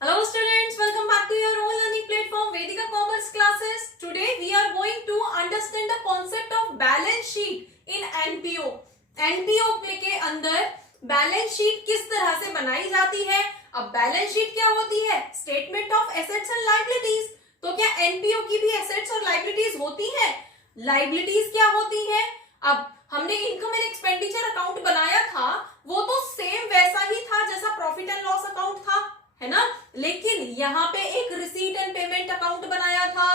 Hello students, welcome back to your own learning platform Vedika Commerce classes. Today we are going to understand the concept of balance sheet in NPO. NPO के अंदर balance sheet किस तरह से बनाई जाती है। अब balance sheet क्या होती है? Statement of assets and liabilities. तो क्या एनपीओ की भी एसेट्स और लायबिलिटीज होती है? लायबिलिटीज क्या होती है? अब हमने इनकम एंड एक्सपेंडिचर अकाउंट बनाया था, वो तो सेम वैसा ही था जैसा प्रॉफिट एंड लॉस अकाउंट था, है ना। लेकिन यहाँ पे एक रिसीट एंड पेमेंट अकाउंट बनाया था,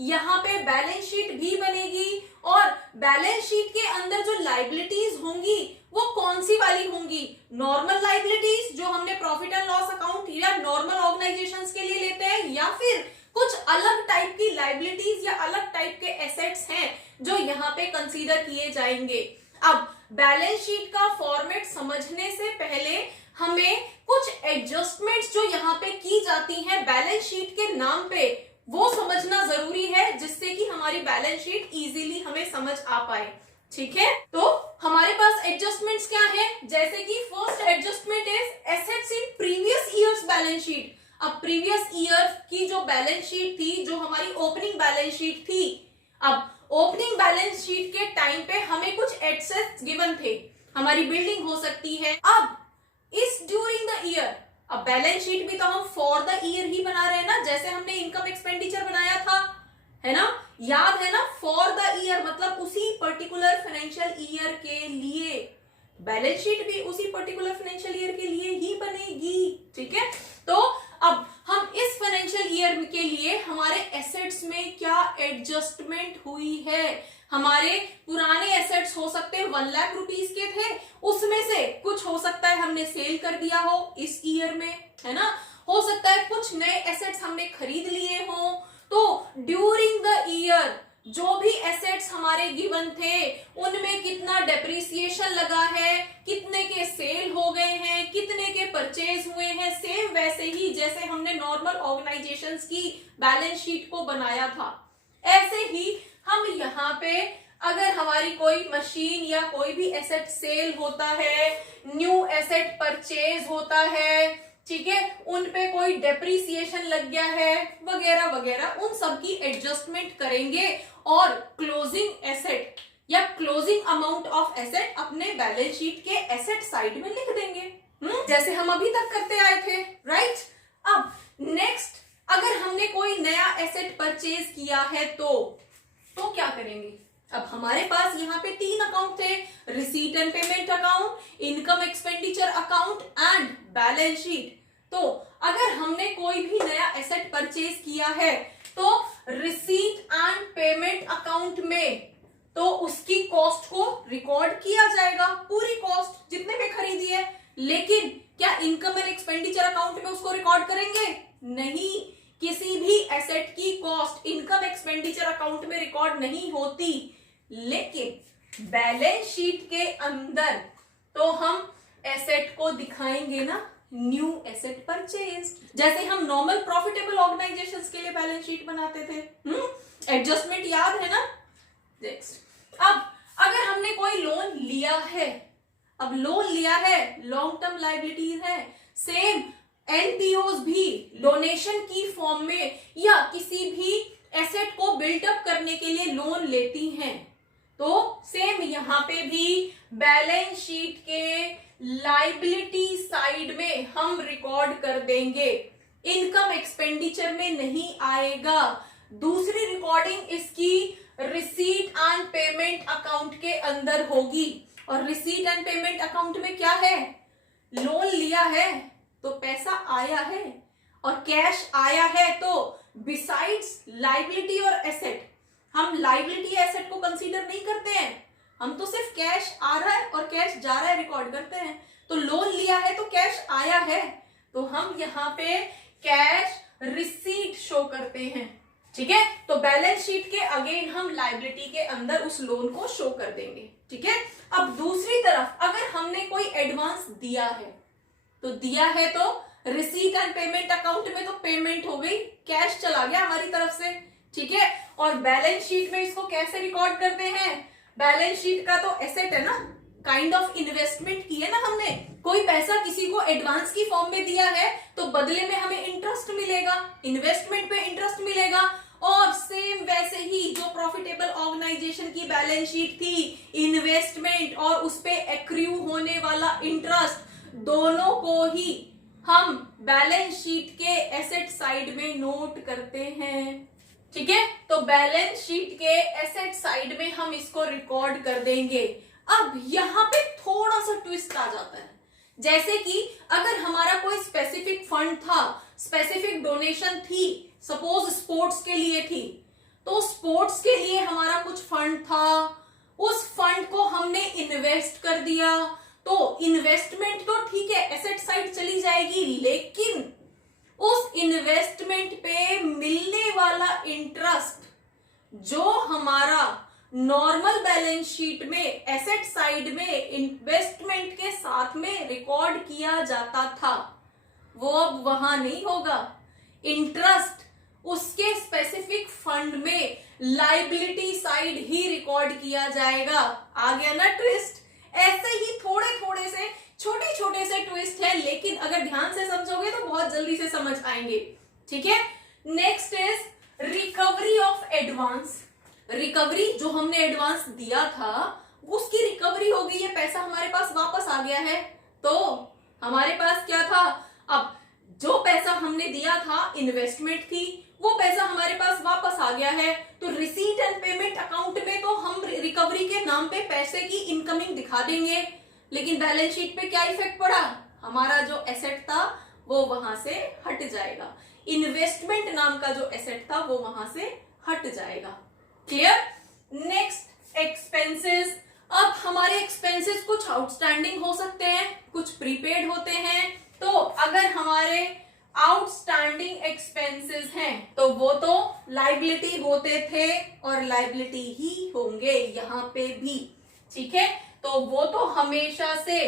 यहाँ पे बैलेंस शीट भी बनेगी और बैलेंस शीट के अंदर जो लायबिलिटीज होंगी वो कौन सी वाली होंगी? नॉर्मल लायबिलिटीज जो हमने प्रॉफिट एंड लॉस अकाउंट या नॉर्मल ऑर्गेनाइजेशंस के लिए लेते हैं, या फिर कुछ अलग टाइप की लायबिलिटीज या अलग टाइप के एसेट्स हैं जो यहाँ पे कंसीडर किए जाएंगे। अब बैलेंस शीट का फॉर्मेट समझने से पहले हमें कुछ एडजस्टमेंट्स जो यहाँ पे की जाती हैं बैलेंस शीट के नाम पे, वो समझना जरूरी है, जिससे कि हमारी बैलेंस शीट इजीली हमें समझ आ पाए। ठीक है, तो हमारे पास एडजस्टमेंट्स क्या है? जैसे कि first adjustment is assets in previous years balance sheet. अब प्रीवियस ईयर की जो बैलेंस शीट थी, जो हमारी ओपनिंग बैलेंस शीट थी, अब ओपनिंग बैलेंस शीट के टाइम पे हमें कुछ एसेट्स गिवन थे, हमारी बिल्डिंग हो सकती है। अब इस ड्यूरिंग द ईयर, अब बैलेंस शीट भी तो हम फॉर द ईयर ही बना रहे हैं ना, जैसे हमने इनकम एक्सपेंडिचर बनाया था, है ना, याद है ना। फॉर द ईयर मतलब उसी पर्टिकुलर फाइनेंशियल ईयर के लिए, बैलेंस शीट भी उसी पर्टिकुलर फाइनेंशियल ईयर के लिए ही बनेगी। ठीक है, तो अब हम इस फाइनेंशियल ईयर के लिए हमारे एसेट्स में क्या एडजस्टमेंट हुई है? हमारे पुराने एसेट्स हो सकते हैं 1 लाख रुपीस के थे, उसमें से कुछ हो सकता है हमने सेल कर दिया हो इस ईयर में, है ना। हो सकता है कुछ नए एसेट्स हमने खरीद लिए हो। तो ड्यूरिंग द ईयर जो भी एसेट्स हमारे गिवन थे उनमें कितना डेप्रिसिएशन लगा है, कितने के सेल हो गए हैं, कितने के परचेज हुए हैं, सेम वैसे ही जैसे हमने नॉर्मल ऑर्गेनाइजेशंस की बैलेंस शीट को बनाया था, ऐसे ही हम यहाँ पे अगर हमारी कोई मशीन या कोई भी एसेट सेल होता है, न्यू एसेट परचेज होता है, ठीक है, उन पे कोई डेप्रिसिएशन लग गया है वगैरह वगैरह, उन सब की एडजस्टमेंट करेंगे और क्लोजिंग एसेट या क्लोजिंग अमाउंट ऑफ एसेट अपने बैलेंस शीट के एसेट साइड में लिख देंगे, जैसे हम अभी तक करते आए थे, राइट। अब नेक्स्ट, अगर हमने कोई नया एसेट परचेज किया है तो क्या करेंगे? अब हमारे पास यहाँ पे 3 अकाउंट थे, receipt and payment account, income expenditure account and balance sheet. तो अगर हमने कोई भी नया एसेट परचेज किया है तो रिसीट एंड पेमेंट अकाउंट में तो उसकी कॉस्ट को रिकॉर्ड किया जाएगा, पूरी कॉस्ट जितने पे खरीदी है। लेकिन क्या इनकम एंड एक्सपेंडिचर अकाउंट में उसको रिकॉर्ड करेंगे? नहीं, किसी भी एसेट की कॉस्ट इनकम एक्सपेंडिचर अकाउंट में रिकॉर्ड नहीं होती। लेकिन बैलेंस शीट के अंदर तो हम एसेट को दिखाएंगे ना, न्यू एसेट परचेज, जैसे हम नॉर्मल प्रॉफिटेबल ऑर्गेनाइजेशंस के लिए बैलेंस शीट बनाते थे। एडजस्टमेंट याद है ना। नेक्स्ट, अब अगर हमने कोई लोन लिया है, अब लोन लिया है, लॉन्ग टर्म लायबिलिटीज है, सेम एनपीओज भी डोनेशन की फॉर्म में या किसी भी एसेट को बिल्डअप करने के लिए लोन लेती हैं, तो सेम यहाँ पे भी बैलेंस शीट के लायबिलिटी साइड में हम रिकॉर्ड कर देंगे, इनकम एक्सपेंडिचर में नहीं आएगा। दूसरी रिकॉर्डिंग इसकी रिसीट एंड पेमेंट अकाउंट के अंदर होगी। और रिसीट एंड पेमेंट अकाउंट में क्या है? लोन लिया है तो पैसा आया है और कैश आया है, तो बिसाइड्स लायबिलिटी और एसेट, हम लायबिलिटी एसेट को कंसीडर नहीं करते हैं, हम तो सिर्फ कैश आ रहा है और कैश जा रहा है रिकॉर्ड करते हैं। तो लोन लिया है तो कैश आया है, तो हम यहाँ पे कैश रिसीट शो करते हैं। ठीक है, तो बैलेंस शीट के अगेन हम लायबिलिटी के अंदर उस लोन को शो कर देंगे। ठीक है, अब दूसरी तरफ अगर हमने कोई एडवांस दिया है तो रिसीट एंड पेमेंट अकाउंट में तो पेमेंट हो गई, कैश चला गया हमारी तरफ से। ठीक है, और बैलेंस शीट में इसको कैसे रिकॉर्ड करते हैं? बैलेंस शीट का तो एसेट है ना, काइंड ऑफ इन्वेस्टमेंट की है ना हमने, कोई पैसा किसी को एडवांस की फॉर्म में दिया है तो बदले में हमें इंटरेस्ट मिलेगा, इन्वेस्टमेंट पे इंटरेस्ट मिलेगा। और सेम वैसे ही जो प्रॉफिटेबल ऑर्गेनाइजेशन की बैलेंस शीट थी, इन्वेस्टमेंट और उस पे एक्रू होने वाला इंटरेस्ट, दोनों को ही हम बैलेंस शीट के एसेट साइड में नोट करते हैं। ठीक है, तो बैलेंस शीट के एसेट साइड में हम इसको रिकॉर्ड कर देंगे। अब यहां पे थोड़ा सा ट्विस्ट आ जाता है, जैसे कि अगर हमारा कोई स्पेसिफिक फंड था, स्पेसिफिक डोनेशन थी, सपोज स्पोर्ट्स के लिए थी, तो स्पोर्ट्स के लिए हमारा कुछ फंड था, उस फंड को हमने इन्वेस्ट कर दिया, तो इन्वेस्टमेंट तो ठीक है एसेट साइड चली जाएगी, लेकिन उस इन्वेस्टमेंट पे मिलने वाला इंटरेस्ट जो हमारा नॉर्मल बैलेंस शीट में एसेट साइड में इन्वेस्टमेंट के साथ में रिकॉर्ड किया जाता था, वो अब वहां नहीं होगा। इंटरेस्ट उसके स्पेसिफिक फंड में लाइबिलिटी साइड ही रिकॉर्ड किया जाएगा। आ गया ना ट्विस्ट? ऐसे ही थोड़े थोड़े से छोटे से ट्विस्ट है, लेकिन अगर ध्यान से समझोगे तो बहुत जल्दी से समझ आएंगे। ठीक है, next is recovery of advance. Recovery, जो हमने एडवांस दिया था उसकी रिकवरी हो गई है, पैसा हमारे पास वापस आ गया है। तो हमारे पास क्या था, अब जो पैसा हमने दिया था इन्वेस्टमेंट थी, वो पैसा हमारे पास वापस आ गया है। तो रिसीट एंड पेमेंट अकाउंट में तो हम रिकवरी के नाम पे पैसे की इनकमिंग दिखा देंगे, लेकिन बैलेंस शीट पे क्या इफेक्ट पड़ा, हमारा जो एसेट था वो वहां से हट जाएगा, इन्वेस्टमेंट नाम का जो एसेट था वो वहां से हट जाएगा। क्लियर? Next expenses. अब हमारे एक्सपेंसेस कुछ आउटस्टैंडिंग हो सकते हैं, कुछ प्रीपेड होते हैं। तो अगर हमारे आउटस्टैंडिंग एक्सपेंसेस हैं तो वो तो लाइबिलिटी होते थे और लाइबिलिटी ही होंगे यहां पे भी। ठीक है, तो वो तो हमेशा से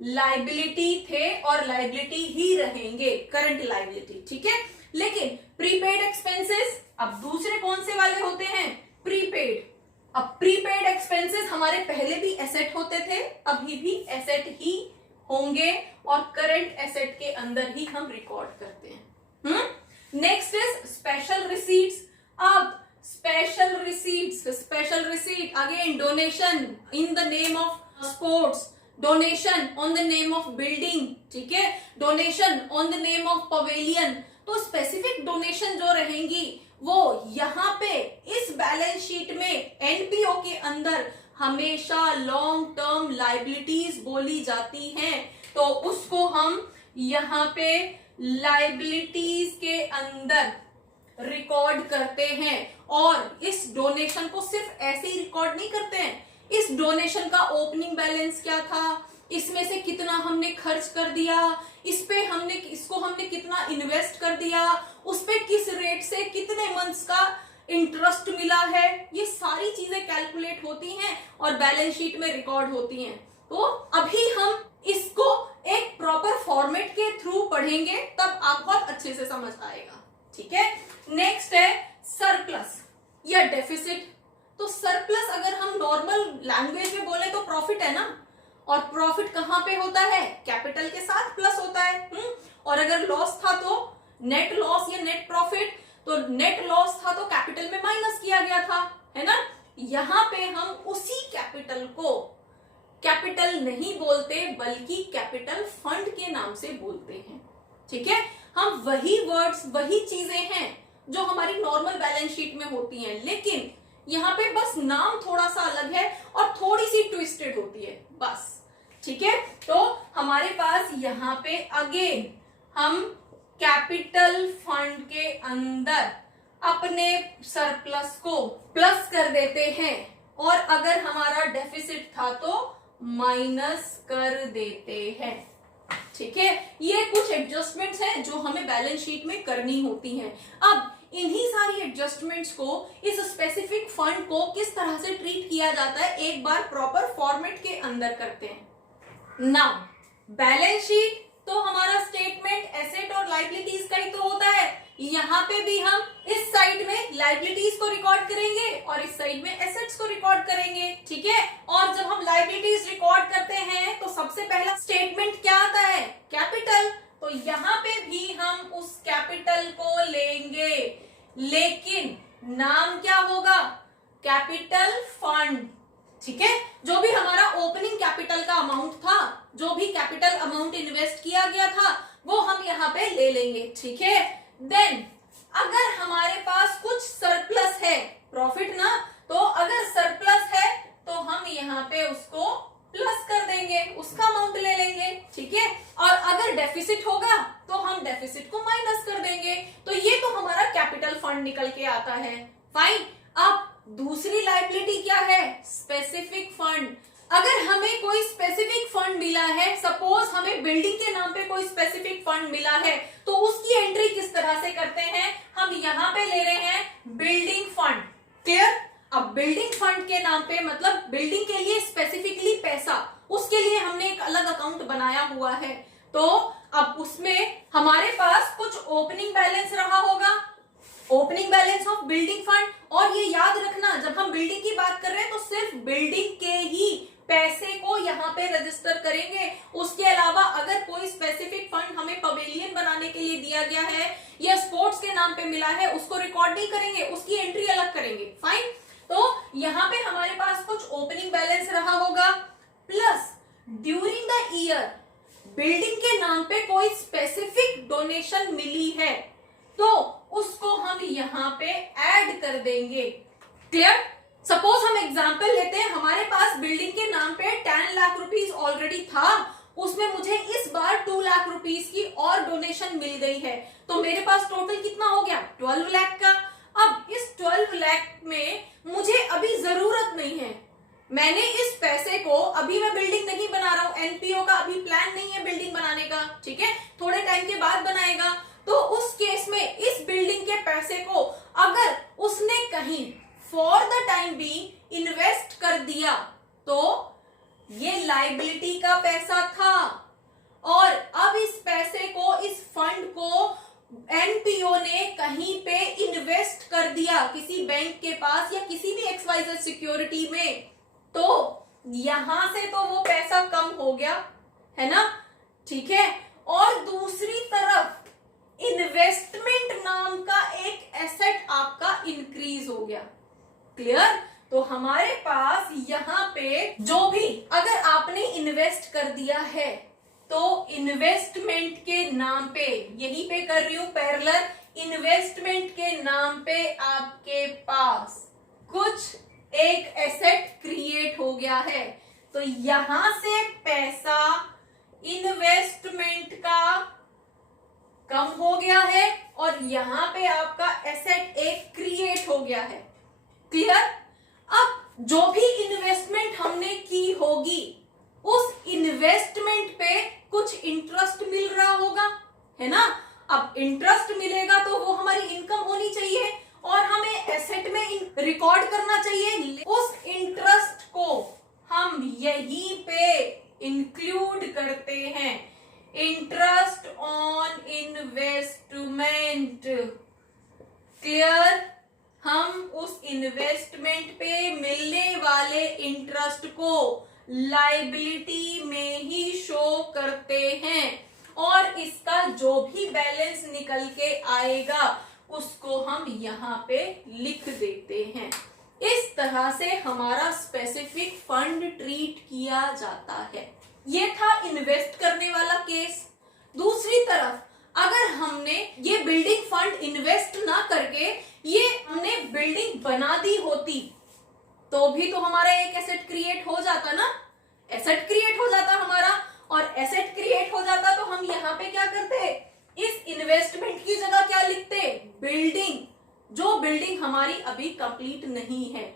लाइबिलिटी थे और लाइबिलिटी ही रहेंगे, करंट लाइबिलिटी। ठीक है, लेकिन प्रीपेड एक्सपेंसेस अब दूसरे कौन से वाले होते हैं, प्रीपेड। अब प्रीपेड एक्सपेंसेस हमारे पहले भी एसेट होते थे, अभी भी एसेट ही होंगे और करंट एसेट के अंदर ही हम रिकॉर्ड करते हैं। Next is special receipts. अब special receipt again, donation in the name of sports, donation on the name of building, ठीक है, donation on the name of pavilion. तो स्पेसिफिक डोनेशन जो रहेंगी वो यहाँ पे इस बैलेंस शीट में एनपीओ के अंदर हमेशा लॉन्ग टर्म लाइबिलिटीज बोली जाती हैं, तो उसको हम यहाँ पे लाइबिलिटीज के अंदर रिकॉर्ड करते हैं। और इस डोनेशन को सिर्फ ऐसे ही रिकॉर्ड नहीं करते हैं, इस डोनेशन का ओपनिंग बैलेंस क्या था, इसमें से कितना हमने खर्च कर दिया, इसको हमने कितना इन्वेस्ट कर दिया, उस पे किस रेट से कितने मंथ्स का इंटरेस्ट मिला है, ये सारी चीजें कैलकुलेट होती हैं और बैलेंस शीट में रिकॉर्ड होती हैं। तो अभी हम इसको एक प्रॉपर फॉर्मेट के थ्रू पढ़ेंगे, तब आप बहुत अच्छे से समझ आएगा। ठीक है, नेक्स्ट है सरप्लस या डेफिसिट। तो सरप्लस अगर हम नॉर्मल लैंग्वेज में बोले तो प्रॉफिट है ना, और प्रॉफिट कहां पे होता है, कैपिटल के साथ प्लस होता है। और अगर लॉस था तो नेट लॉस या नेट प्रॉफिट, तो नेट लॉस था तो कैपिटल में माइनस किया गया था, है ना। यहां पे हम उसी कैपिटल को कैपिटल नहीं बोलते बल्कि कैपिटल फंड के नाम से बोलते हैं। ठीक है, हम वही वर्ड्स वही चीजें हैं जो हमारी नॉर्मल बैलेंस शीट में होती हैं, लेकिन यहाँ पे बस नाम थोड़ा सा अलग है और थोड़ी सी ट्विस्टेड होती है बस। ठीक है, तो हमारे पास यहाँ पे अगेन हम कैपिटल फंड के अंदर अपने सरप्लस को प्लस कर देते हैं, और अगर हमारा डेफिसिट था तो माइनस कर देते हैं। ठीक है, ये कुछ एडजस्टमेंट्स हैं जो हमें बैलेंस शीट में करनी होती हैं। अब इन्हीं सारी एडजस्टमेंट्स को, इस स्पेसिफिक फंड को किस तरह से ट्रीट किया जाता है, एक बार प्रॉपर फॉर्मेट के अंदर करते हैं। नाउ बैलेंस शीट तो हमारा स्टेटमेंट एसेट और लाइबिलिटीज का ही तो होता है। यहाँ पे भी हम इस साइड में लाइबिलिटीज को रिकॉर्ड करेंगे और इस साइड में एसेट्स को रिकॉर्ड करेंगे। ठीक है, और जब हम लाइबिलिटीज रिकॉर्ड करते हैं तो सबसे पहला स्टेटमेंट क्या कैपिटल, तो यहाँ पे भी हम उस कैपिटल को लेंगे, लेकिन नाम क्या होगा? Capital fund. ठीक है, जो भी हमारा ओपनिंग कैपिटल का अमाउंट था, जो भी कैपिटल अमाउंट इन्वेस्ट किया गया था, वो हम यहाँ पे ले लेंगे। ठीक है, देन अगर हमारे पास कुछ सरप्लस है, प्रॉफिट ना, तो अगर सरप्लस है तो हम यहाँ पे उसको प्लस कर देंगे, उसका अमाउंट ले लेंगे। ठीक है, और अगर डेफिसिट होगा तो हम डेफिसिट को माइनस कर देंगे। तो ये तो हमारा कैपिटल फंड निकल के आता है। फाइन, अब दूसरी लायबिलिटी क्या है? Specific fund. अगर हमें कोई स्पेसिफिक फंड मिला है, सपोज हमें बिल्डिंग के नाम पे कोई स्पेसिफिक फंड मिला है, तो उसकी एंट्री किस तरह से करते हैं? हम यहाँ पे ले रहे हैं बिल्डिंग फंड। क्लियर? अब बिल्डिंग फंड के नाम पे मतलब बिल्डिंग के लिए स्पेसिफिकली पैसा, उसके लिए हमने एक अलग अकाउंट बनाया हुआ है। तो अब उसमें हमारे पास कुछ ओपनिंग बैलेंस रहा होगा, opening balance of building fund. और ये याद रखना, जब हम बिल्डिंग की बात कर रहे हैं तो सिर्फ बिल्डिंग के ही पैसे को यहाँ पे रजिस्टर करेंगे। उसके अलावा अगर कोई स्पेसिफिक फंड हमें पवेलियन बनाने के लिए दिया गया है या स्पोर्ट्स के नाम पे मिला है, उसको रिकॉर्ड नहीं करेंगे, उसकी एंट्री अलग करेंगे। फाइन, तो यहाँ पे हमारे पास कुछ ओपनिंग बैलेंस रहा होगा, plus during the year building के नाम पे कोई स्पेसिफिक डोनेशन मिली है तो उसको हम यहाँ पे ऐड कर देंगे। क्लियर? सपोज हम एग्जांपल लेते हैं, हमारे पास बिल्डिंग के नाम पे 10 लाख रुपीस ऑलरेडी था, उसमें मुझे इस बार 2 लाख रुपीस की और डोनेशन मिल गई है, तो मेरे पास टोटल कितना हो गया? 12 लाख का। अब इस 12 लाख में मुझे अभी जरूरत नहीं है, मैंने इस पैसे को, अभी मैं बिल्डिंग नहीं बना रहा हूं, एनपीओ का अभी प्लान नहीं है बिल्डिंग बनाने का। ठीक है, थोड़े टाइम के बाद बनाएगा। तो उस केस में इस बिल्डिंग के पैसे को अगर उसने कहीं for the time be invest कर दिया तो ये लायबिलिटी का पैसा था, और अब इस पैसे को, इस फंड को एनपीओ ने कहीं पे इन्वेस्ट कर दिया किसी बैंक के पास या किसी भी एक्सवाइजेड सिक्योरिटी में, तो यहां से तो वो पैसा कम हो गया है ना। ठीक है, और दूसरी तरफ इन्वेस्टमेंट नाम का एक एसेट आपका इंक्रीज हो गया। क्लियर? तो हमारे पास यहाँ पे जो भी अगर आपने इन्वेस्ट कर दिया है तो इन्वेस्टमेंट के नाम पे, यहीं पे कर रही हूं पैरेलल, इन्वेस्टमेंट के नाम पे आपके पास कुछ एक एसेट क्रिएट हो गया है। तो यहां से पैसा इन्वेस्टमेंट का कम हो गया है और यहां पे आपका एसेट एक क्रिएट हो गया है। क्लियर? अब जो भी इन्वेस्टमेंट हमने की होगी उस इन्वेस्टमेंट पे कुछ इंटरेस्ट मिल रहा होगा, है ना। अब इंटरेस्ट मिलेगा तो वो हमारी इनकम होनी चाहिए और हमें एसेट में रिकॉर्ड करना चाहिए। उस इंटरेस्ट को हम यहीं पे इंक्लूड करते हैं, इंटरेस्ट ऑन इन्वेस्टमेंट। क्लियर? हम उस इन्वेस्टमेंट पे मिलने वाले इंटरेस्ट को लायबिलिटी में ही शो करते हैं और इसका जो भी बैलेंस निकल के आएगा उसको हम यहाँ पे लिख देते हैं। इस तरह से हमारा स्पेसिफिक फंड ट्रीट किया जाता है। ये था इन्वेस्ट करने वाला केस। दूसरी तरफ अगर हमने ये बिल्डिंग फंड इन्वेस्ट ना करके ये हमने बिल्डिंग बना दी होती तो भी तो हमारा एक एसेट क्रिएट हो जाता ना, एसेट क्रिएट हो जाता हमारा, और एसेट क्रिएट हो जाता तो हम यहाँ पे क्या करते, इस इन्वेस्टमेंट की जगह क्या लिखते, बिल्डिंग, जो बिल्डिंग हमारी अभी कंप्लीट नहीं है।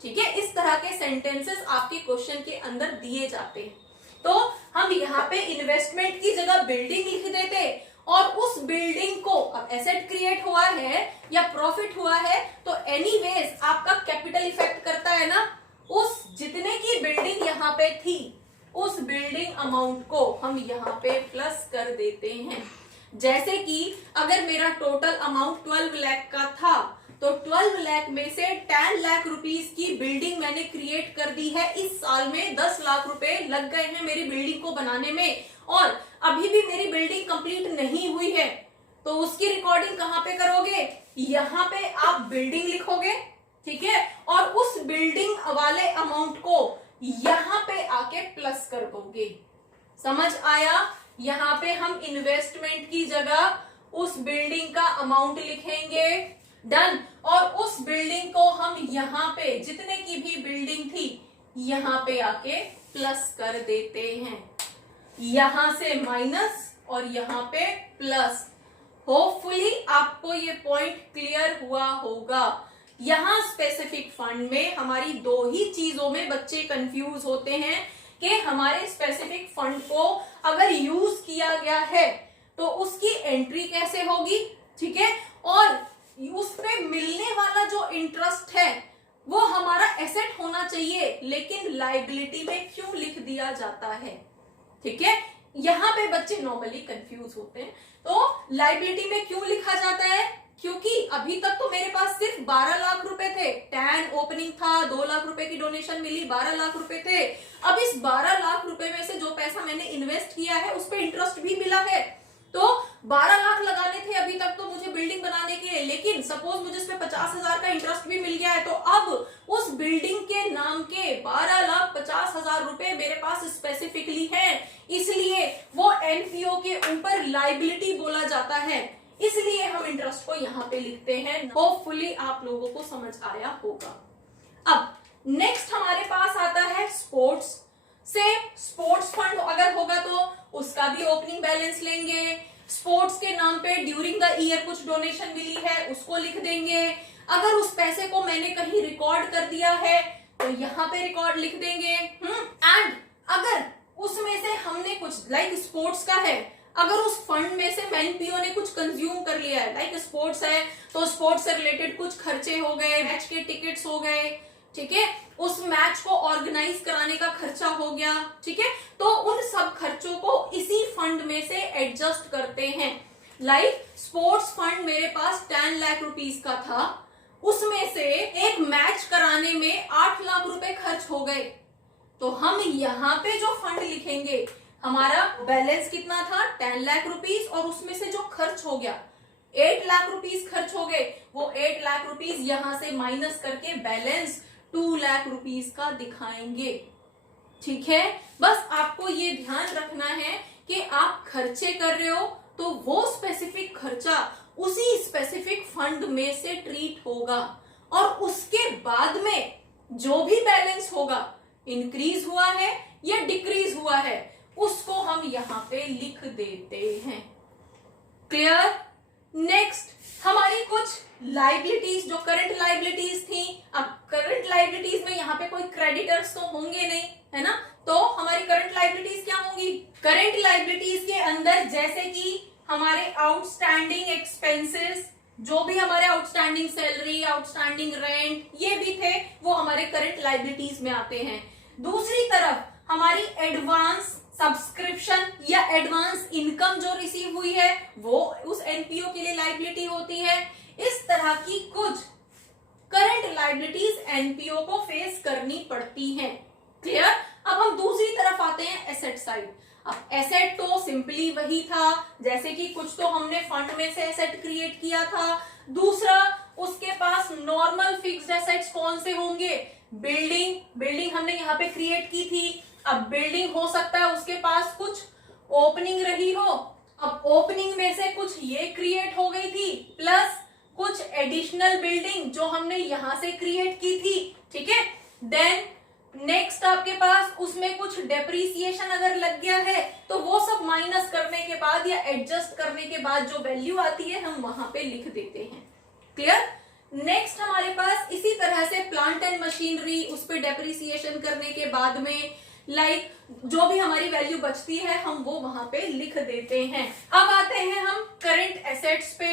ठीक है, इस तरह के सेंटेंसेस आपके क्वेश्चन के अंदर दिए जाते हैं। तो हम यहाँ पे इन्वेस्टमेंट की जगह बिल्डिंग लिख देते और उस बिल्डिंग को, अब एसेट क्रिएट हुआ है या प्रॉफिट हुआ है तो एनीवेज आपका कैपिटल इफेक्ट करता है ना, उस जितने की बिल्डिंग यहाँ पे थी उस बिल्डिंग अमाउंट को हम यहाँ पे प्लस कर देते हैं। जैसे कि अगर मेरा टोटल अमाउंट 12 लाख का था तो 12 लाख में से 10 लाख रुपीस की बिल्डिंग मैंने क्रिएट कर दी है। इस साल में 10 लाख रुपए लग गए हैं मेरी बिल्डिंग को बनाने में और अभी भी मेरी बिल्डिंग कंप्लीट नहीं हुई है, तो उसकी रिकॉर्डिंग कहां पे करोगे? यहाँ पे आप बिल्डिंग लिखोगे, ठीक है, और उस बिल्डिंग वाले अमाउंट को यहाँ पे आके प्लस कर दोगे। समझ आया? यहाँ पे हम इन्वेस्टमेंट की जगह उस बिल्डिंग का अमाउंट लिखेंगे। डन। और उस बिल्डिंग को हम यहाँ पे जितने की भी बिल्डिंग थी यहाँ पे आके प्लस कर देते हैं, यहां से माइनस और यहाँ पे प्लस। होपफुली आपको ये पॉइंट क्लियर हुआ होगा। यहाँ स्पेसिफिक फंड में हमारी दो ही चीजों में बच्चे कंफ्यूज होते हैं कि हमारे स्पेसिफिक फंड को अगर यूज किया गया है तो उसकी एंट्री कैसे होगी, ठीक है, और उसपे मिलने वाला जो इंटरेस्ट है वो हमारा एसेट होना चाहिए, लेकिन लायबिलिटी में क्यों लिख दिया जाता है, ठीक है। यहाँ पे बच्चे नॉर्मली कंफ्यूज होते हैं। तो लायबिलिटी में क्यों लिखा जाता है? क्योंकि अभी तक तो मेरे पास सिर्फ 12 लाख रुपए थे, 10 ओपनिंग था, 2 लाख रुपए की डोनेशन मिली, 12 लाख रुपए थे। अब इस 12 लाख रुपए में से जो पैसा मैंने इन्वेस्ट किया है उस पर इंटरेस्ट भी मिला है, तो 12 लाख लगाने थे अभी तक तो मुझे बिल्डिंग बनाने के लिए, लेकिन सपोज मुझे इसमें 50,000 का इंटरेस्ट भी मिल गया है, तो अब उस बिल्डिंग के नाम के 12,50,000 रुपए मेरे पास स्पेसिफिकली है, इसलिए वो एनपीओ के ऊपर लायबिलिटी बोला जाता है, इसलिए हम इंटरेस्ट को यहाँ पे लिखते हैं। होपफुली आप लोगों को समझ आया होगा। अब नेक्स्ट हमारे पास आता है स्पोर्ट्स से। स्पोर्ट्स फंड अगर होगा तो उसका भी ओपनिंग बैलेंस लेंगे। स्पोर्ट्स के नाम पे ड्यूरिंग द ईयर कुछ डोनेशन मिली है उसको लिख देंगे। अगर उस पैसे को मैंने कहीं रिकॉर्ड कर दिया है तो यहाँ पे रिकॉर्ड लिख देंगे। एंड अगर उसमें से हमने कुछ लाइक स्पोर्ट्स का है, अगर उस फंड में से एनपीओ ने कुछ कंज्यूम कर लिया है, लाइक स्पोर्ट्स है तो स्पोर्ट्स से रिलेटेड कुछ खर्चे हो गए, मैच के टिकट्स हो गए, ठीक है, उस मैच को ऑर्गेनाइज कराने का खर्चा हो गया, ठीक है, तो उन सब खर्चों को इसी फंड में से एडजस्ट करते हैं। लाइक स्पोर्ट्स फंड मेरे पास 10 लाख रुपीस का था, उसमें से एक मैच कराने में 8 लाख रुपए खर्च हो गए, तो हम यहाँ पे जो फंड लिखेंगे, हमारा बैलेंस कितना था 10 लाख रुपीस, और उसमें से जो खर्च हो गया 8 लाख रुपीस खर्च हो गए, वो 8 लाख रुपीस यहां से माइनस करके बैलेंस 2 लाख रुपीस का दिखाएंगे, ठीक है। बस आपको ये ध्यान रखना है कि आप खर्चे कर रहे हो तो वो स्पेसिफिक खर्चा उसी स्पेसिफिक फंड में से ट्रीट होगा, और उसके बाद में जो भी बैलेंस होगा, इंक्रीज हुआ है या डिक्रीज हुआ है, उसको हम यहाँ पे लिख देते हैं। क्लियर? नेक्स्ट हमारी कुछ लाइबिलिटीज, जो करंट लाइबिलिटीज थी। अब करंट लाइबिलिटीज में यहाँ पे कोई क्रेडिटर्स तो होंगे नहीं, है ना, तो हमारी करंट लाइबिलिटीज क्या होंगी? करंट लाइबिलिटीज के अंदर जैसे कि हमारे आउटस्टैंडिंग एक्सपेंसेस, जो भी हमारे आउटस्टैंडिंग सैलरी, आउटस्टैंडिंग रेंट, ये भी थे, वो हमारे करंट लाइबिलिटीज में आते हैं। दूसरी तरफ हमारी एडवांस सब्सक्रिप्शन या एडवांस इनकम जो रिसीव हुई है वो उस एनपीओ के लिए लाइबिलिटी होती है। इस तरह की कुछ करंट लाइबिलिटीज एनपीओ को फेस करनी पड़ती हैं। क्लियर? अब हम दूसरी तरफ आते हैं एसेट साइड। अब एसेट तो सिंपली वही था, जैसे कि कुछ तो हमने फंड में से एसेट क्रिएट किया था। दूसरा, उसके पास नॉर्मल फिक्स्ड एसेट्स कौन से होंगे? बिल्डिंग हमने यहाँ पे क्रिएट की थी। अब बिल्डिंग हो सकता है उसके पास कुछ ओपनिंग रही हो, अब ओपनिंग में से कुछ ये क्रिएट हो गई थी, प्लस कुछ एडिशनल बिल्डिंग जो हमने यहां से क्रिएट की थी, ठीक है। देन नेक्स्ट आपके पास उसमें कुछ डेप्रिसिएशन अगर लग गया है तो वो सब माइनस करने के बाद या एडजस्ट करने के बाद जो वैल्यू आती है हम वहां पे लिख देते हैं। क्लियर? नेक्स्ट हमारे पास इसी तरह से प्लांट एंड मशीनरी, उस पर डेप्रिसिएशन करने के बाद में लाइक जो भी हमारी वैल्यू बचती है हम वो वहां पे लिख देते हैं। अब आते हैं हम करंट एसेट्स पे।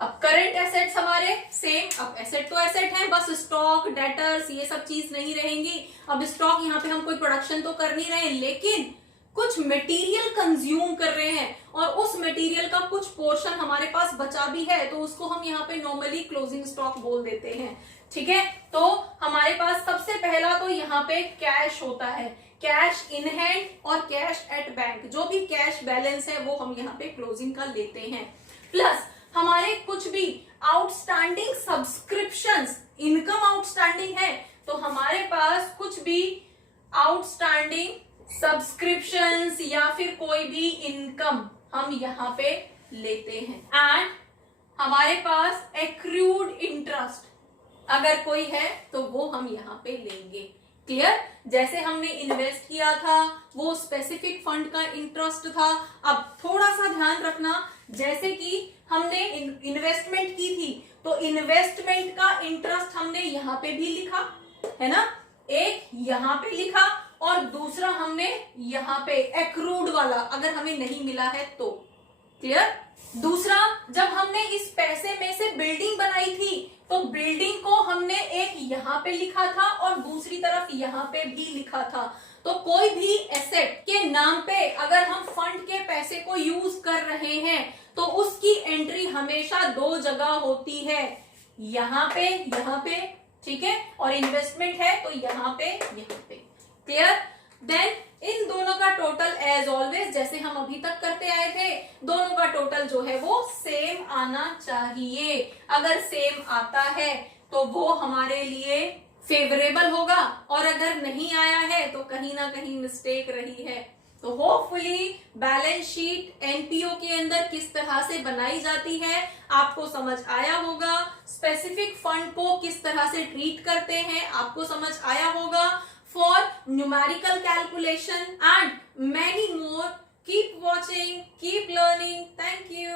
अब करंट एसेट्स हमारे सेम, अब एसेट तो एसेट है, बस स्टॉक, डेटर्स, ये सब चीज नहीं रहेंगी। अब स्टॉक यहाँ पे हम कोई प्रोडक्शन तो कर नहीं रहे, लेकिन कुछ मटेरियल कंज्यूम कर रहे हैं और उस मटेरियल का कुछ पोर्शन हमारे पास बचा भी है, तो उसको हम यहाँ पे नॉर्मली क्लोजिंग स्टॉक बोल देते हैं। ठीक है, तो हमारे पास सबसे पहला तो यहाँ पे कैश होता है, कैश इन हैंड और कैश एट बैंक। जो भी कैश बैलेंस है वो हम यहाँ पे क्लोजिंग का लेते हैं। प्लस हमारे कुछ भी आउटस्टैंडिंग सब्सक्रिप्शंस, इनकम आउटस्टैंडिंग है तो हमारे पास कुछ भी आउटस्टैंडिंग सब्सक्रिप्शंस या फिर कोई भी इनकम हम यहाँ पे लेते हैं। एंड हमारे पास एक्रूड इंटरेस्ट अगर कोई है तो वो हम यहाँ पे लेंगे। क्लियर? जैसे हमने इन्वेस्ट किया था वो स्पेसिफिक फंड का इंटरेस्ट था। अब थोड़ा सा ध्यान रखना, जैसे कि हमने इन्वेस्टमेंट की थी तो इन्वेस्टमेंट का इंटरेस्ट हमने यहाँ पे भी लिखा है ना, एक यहाँ पे लिखा और दूसरा हमने यहाँ पे एक्रूड वाला अगर हमें नहीं मिला है तो। क्लियर? दूसरा, जब हमने इस पैसे में से बिल्डिंग बनाई थी तो बिल्डिंग को हमने एक यहाँ पे लिखा था और दूसरी तरफ यहाँ पे भी लिखा था। तो कोई भी एसेट के नाम पे अगर हम फंड के पैसे को यूज कर रहे हैं तो उसकी एंट्री हमेशा दो जगह होती है, यहाँ पे, ठीक है, और इन्वेस्टमेंट है तो यहाँ पे। क्लियर? देन इन दोनों का टोटल एज ऑलवेज जैसे हम अभी तक करते आए थे, दोनों का टोटल जो है वो सेम आना चाहिए। अगर सेम आता है तो वो हमारे लिए फेवरेबल होगा और अगर नहीं आया है तो कहीं ना कहीं मिस्टेक रही है। तो होपफुली बैलेंस शीट एनपीओ के अंदर किस तरह से बनाई जाती है आपको समझ आया होगा। स्पेसिफिक फंड को किस तरह से ट्रीट करते हैं आपको समझ आया होगा। For numerical calculation and many more, keep watching, keep learning. Thank you.